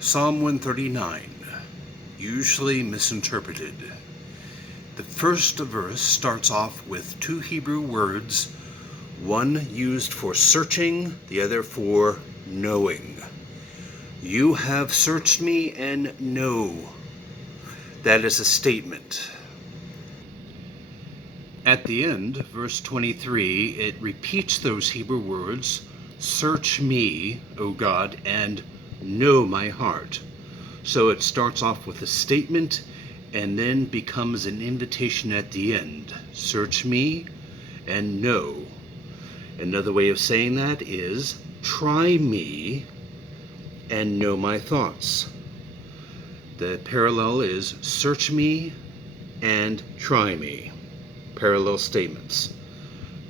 Psalm 139, usually misinterpreted. The first verse starts off with two Hebrew words, one used for searching, the other for knowing. You have searched me and know. That is a statement. At the end, verse 23, it repeats those Hebrew words, search me, O God, and know my heart. So it starts off with a statement and then becomes an invitation at the end. Search me and know. Another way of saying that is try me and know my thoughts. The parallel is search me and try me. Parallel statements.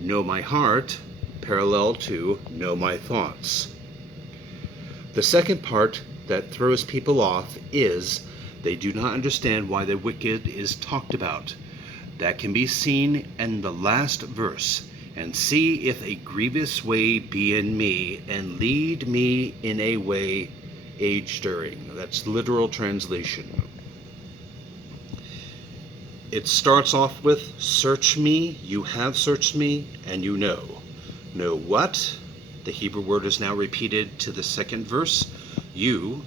Know my heart, parallel to know my thoughts. The second part that throws people off is they do not understand why the wicked is talked about. That can be seen in the last verse. And see if a grievous way be in me, and lead me in a way age-stirring. That's literal translation. It starts off with, search me, you have searched me, and you know. Know what? The Hebrew word is now repeated to the second verse. You,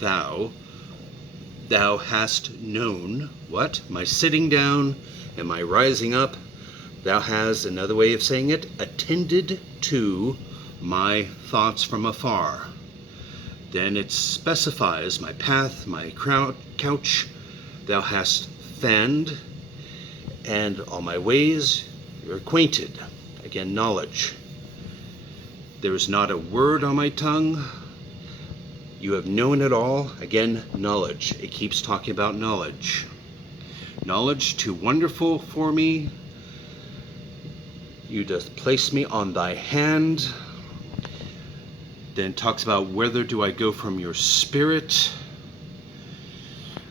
thou hast known what? My sitting down and my rising up. Thou hast, another way of saying it, attended to my thoughts from afar. Then it specifies my path, my couch. Thou hast fanned, and all my ways you're acquainted. Again, knowledge. There is not a word on my tongue. You have known it all. Again, knowledge. It keeps talking about knowledge. Knowledge too wonderful for me. You dost place me on thy hand. Then talks about whither do I go from your spirit.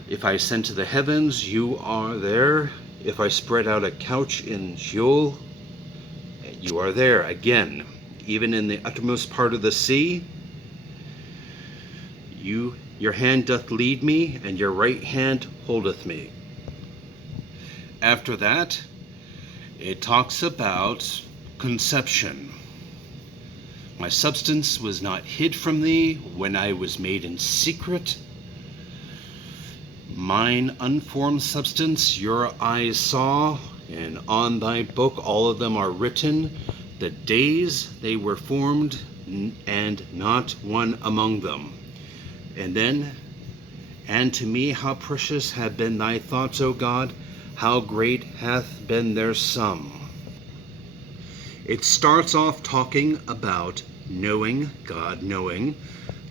If I ascend to the heavens, you are there. If I spread out a couch in Sheol, you are there. Again, even in the uttermost part of the sea, your hand doth lead me, and your right hand holdeth me. After that, it talks about conception. My substance was not hid from thee when I was made in secret. Mine unformed substance your eyes saw, and on thy book all of them are written, the days they were formed, and not one among them. And then, and to me how precious have been thy thoughts, O God, how great hath been their sum. It starts off talking about knowing, God knowing,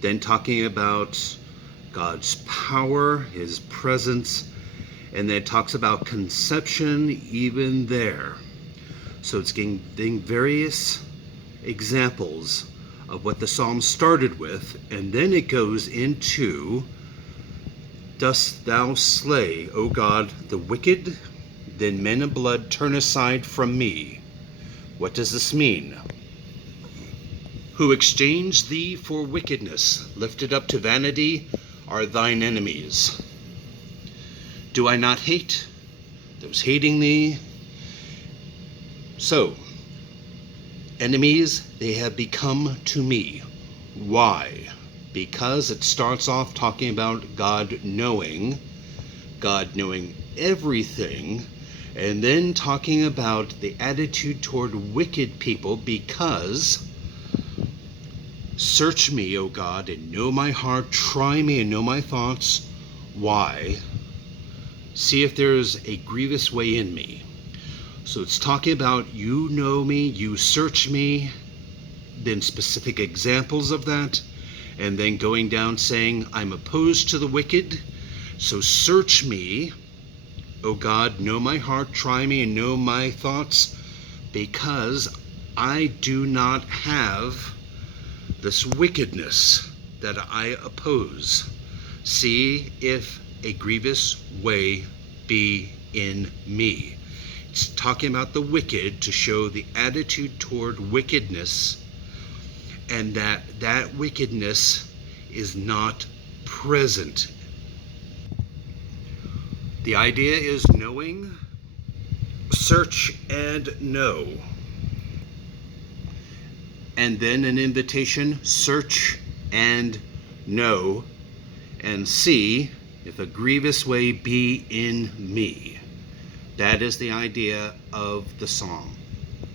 then talking about God's power, his presence, and then it talks about conception even there. So it's getting various examples of what the psalm started with, and then it goes into, dost thou slay, O God, the wicked? Then men of blood turn aside from me. What does this mean? Who exchange thee for wickedness, lifted up to vanity, are thine enemies. Do I not hate those hating thee? So, enemies, they have become to me. Why? Because it starts off talking about God knowing everything, and then talking about the attitude toward wicked people, because search me, O God, and know my heart, try me and know my thoughts. Why? See if there's a grievous way in me. So it's talking about you know me, you search me, then specific examples of that, and then going down saying, I'm opposed to the wicked, so search me, O God, know my heart, try me and know my thoughts, because I do not have this wickedness that I oppose. See if a grievous way be in me. It's talking about the wicked to show the attitude toward wickedness, and that wickedness is not present. The idea is knowing, search and know. And then an invitation, search and know, and see if a grievous way be in me. That is the idea of the psalm.